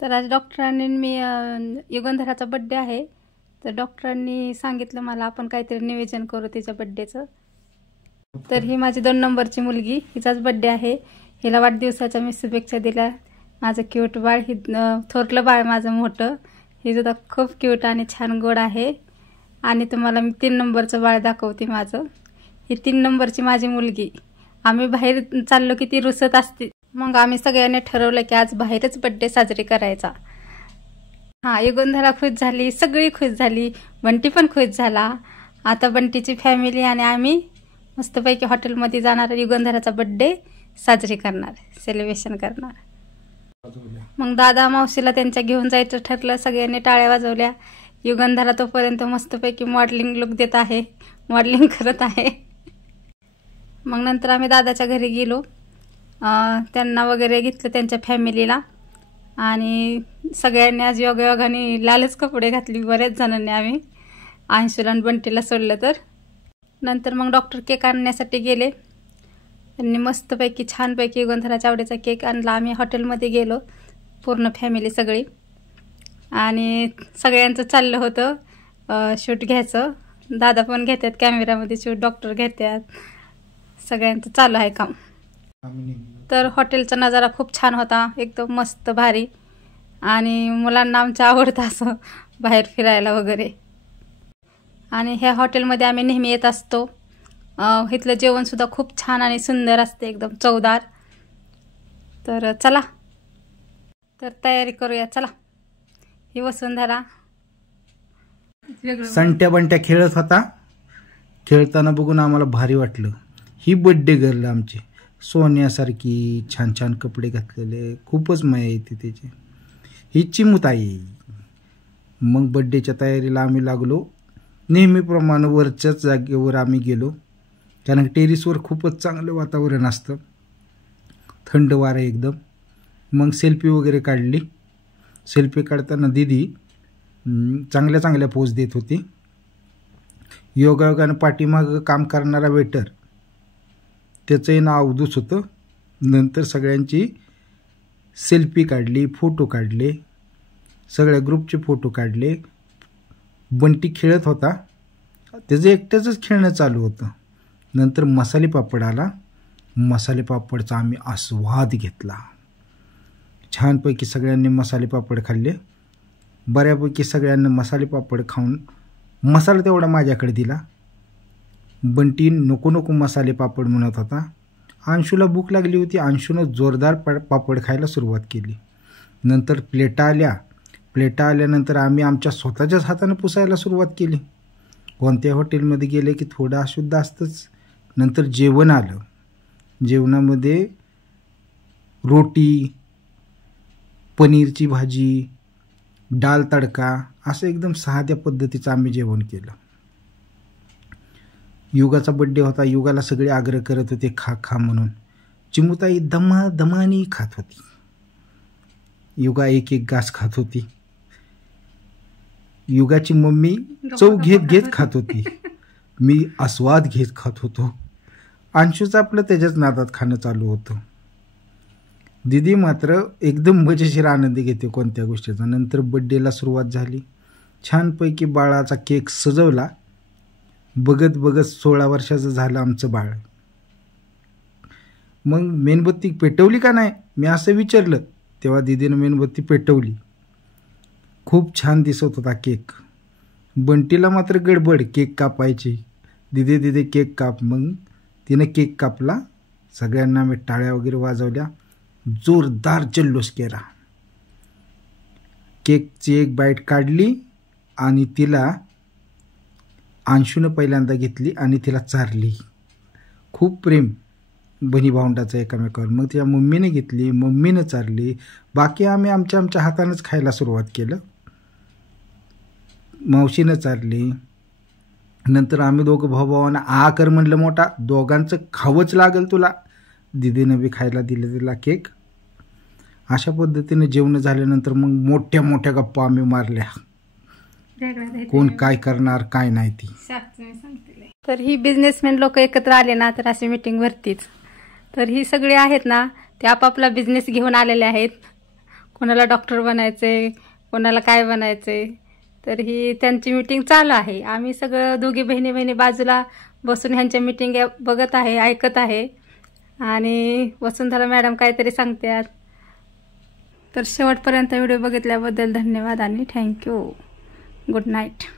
तर आज डॉक्टरांनी मी युगंधराचा बड्डे आहे, तर डॉक्टरांनी सांगितलं मला आपण काहीतरी नियोजन करू तिच्या बड्डेचं. तर ही माझी 2 नंबरची मुलगी, हिचाच बड्डे आहे. हिला वाढदिवसाच्या मी शुभेच्छा दिल्या. माझं क्यूट बाळ, ही थोरलं बाळ माझं मोठं, ही सुद्धा खूप क्यूट आणि छान गोड आहे. आणि तुम्हाला मी 3 नंबरचं बाळ दाखवते माझं. ही 3 नंबरची माझी मुलगी. आम्ही बाहेर चाललो की ती रुसत असते, मग आम्ही सगळ्यांनी ठरवलं की आज बाहेरच बड्डे साजरी करायचा. हां, युगंधरा खुश झाली, सगळी खुश झाली, बंटी पण खुश झाला. आता बंटीची फॅमिली आणि आम्ही मस्तपैकी हॉटेलमध्ये जाणार, युगंधराचा बड्डे साजरी करणार, सेलिब्रेशन करणार. मग दादा मावशीला त्यांच्या घेऊन जायचं ठरलं. सगळ्यांनी टाळ्या वाजवल्या. युगंधरा तोपर्यंत मस्तपैकी मॉडेलिंग लुक देत आहे, मॉडेलिंग करत आहे. मग नंतर आम्ही दादाच्या घरी गेलो, त्यांना वगैरे घेतलं, त्यांच्या फॅमिलीला. आणि सगळ्यांनी आज योगायोगाने लालच कपडे घातली, बऱ्याच जणांनी. आम्ही अंशुला आणि बंटीला सोडलं. तर नंतर मग डॉक्टर केक आणण्यासाठी गेले. त्यांनी मस्तपैकी छानपैकी युगंधराच्या आवडीचा केक आणला. आम्ही हॉटेलमध्ये गेलो, पूर्ण फॅमिली सगळी. आणि सगळ्यांचं चाललं होतं शूट घ्यायचं. दादा पण घेतात कॅमेरामध्ये शूट, डॉक्टर घेतात, सगळ्यांचं चालू आहे काम. तर हॉटेलचा नजारा खूप छान होता, एकदम मस्त भारी. आणि मुलांना आमच्या आवडतं असं बाहेर फिरायला वगैरे. आणि ह्या हॉटेलमध्ये आम्ही नेहमी येत असतो. इथलं जेवणसुद्धा खूप छान आणि सुंदर असते, एकदम चवदार. तर चला, तर तयारी करूया, चला. ही वसुंधरा संट्या बंट्या खेळत होता. खेळताना बघून आम्हाला भारी वाटलं. ही बड्डे गर्ल आमची, सोन्यासारखी छान छान कपडे घातलेले, खूपच मजा येते त्याची. ही चिमुताई. मग बड्डेच्या तयारीला आम्ही लागलो. नेहमीप्रमाणे वरच्याच जागेवर आम्ही गेलो, कारण टेरिसवर खूपच चांगलं वातावरण असतं, थंड वारं एकदम. मग सेल्फी वगैरे काढली. सेल्फी काढताना दीदी चांगल्या चांगल्या पोज देत होती. योगायोगानं पाठीमागं काम करणारा वेटर, त्याचंही नाव अवधूत होतं. नंतर सगळ्यांची सेल्फी काढली, फोटो काढले, सगळ्या ग्रुपचे फोटो काढले. बंटी खेळत होता, त्याचं एकट्याचंच खेळणं चालू होतं. नंतर मसाले पापड आला. मसाले पापडचा आम्ही आस्वाद घेतला. छानपैकी सगळ्यांनी मसाले पापड खाल्ले. बऱ्यापैकी सगळ्यांना मसाले पापड खाऊन मसाला तेवढा माझ्याकडे दिला. बंटी नको नको मसाले पापड म्हणत होता. अंशूला भूक लागली होती. अंशूनं जोरदार पापड खायला सुरुवात केली. नंतर प्लेटा आल्या. प्लेटा आल्यानंतर आम्ही आमच्या स्वतःच्याच हाताने पुसायला सुरुवात केली. कोणत्या हॉटेलमध्ये गेले की थोडं अशुद्ध असतंच. नंतर जेवण आलं. जेवणामध्ये रोटी, पनीरची भाजी, डाळ तडका, असं एकदम साध्या पद्धतीचं आम्ही जेवण केलं. युगाचा बड्डे होता. युगाला सगळे आग्रह करत होते खा खा म्हणून. चिमुताई दमादमानी खात होती. युगा एक एक घास खात होती. युगाची मम्मी चव घेत घेत खात होती. मी आस्वाद घेत खात होतो. अंशूचं आपलं त्याच्याच नादात खाणं चालू होतं. दीदी मात्र एकदम मजेशीर आनंद घेते कोणत्या गोष्टीचा. नंतर बड्डेला सुरुवात झाली. छानपैकी बाळाचा केक सजवला. बघत बघत 16 वर्षाचं झालं आमचं बाळ. मग मेणबत्ती पेटवली का नाही मी असं विचारलं, तेव्हा दीदीनं मेणबत्ती पेटवली. खूप छान दिसत होता केक. बंटीला मात्र गडबड केक कापायची. दीदी दीदी केक काप. मग तिनं केक कापला. सगळ्यांना आम्ही टाळ्या वगैरे वाजवल्या. जोरदार जल्लोष केला. केकची एक बाईट काढली आणि तिला अंशूनं पहिल्यांदा घेतली आणि तिला चारली. खूप प्रेम बहिणी भावंडाचं एकमेकावर. मग तिच्या मम्मीने घेतली, मम्मीनं चारली. बाकी आम्ही आमच्या आमच्या हातानंच खायला सुरुवात केलं. मावशीनं चारली. नंतर आम्ही दोघं भाऊभावांना आ कर म्हणलं मोठा, दोघांचं खावंच लागेल तुला. दीदीनं बी खायला दिलं तिला केक. अशा पद्धतीने जेवण झाल्यानंतर मग मोठ्या मोठ्या गप्पा आम्ही मारल्या. कोण काय करणार काय नाही ती. तर ही बिझनेसमॅन लोक एकत्र आले ना तर अशी मीटिंग भरतीच. तर ही सगळे आहेत ना ते आपापला बिझनेस घेऊन आलेले आहेत. कोणाला डॉक्टर बनायचे, कोणाला काय बनायचे. तर ही त्यांची मीटिंग चालू आहे. आम्ही सगळं दोघी बहिणी बाजूला बसून ह्यांच्या मीटिंग बघत आहे, ऐकत आहे. आणि वसुंधरा मॅडम काहीतरी सांगतात. तर शेवटपर्यंत व्हिडिओ बघितल्याबद्दल धन्यवाद आणि थँक्यू. Good night.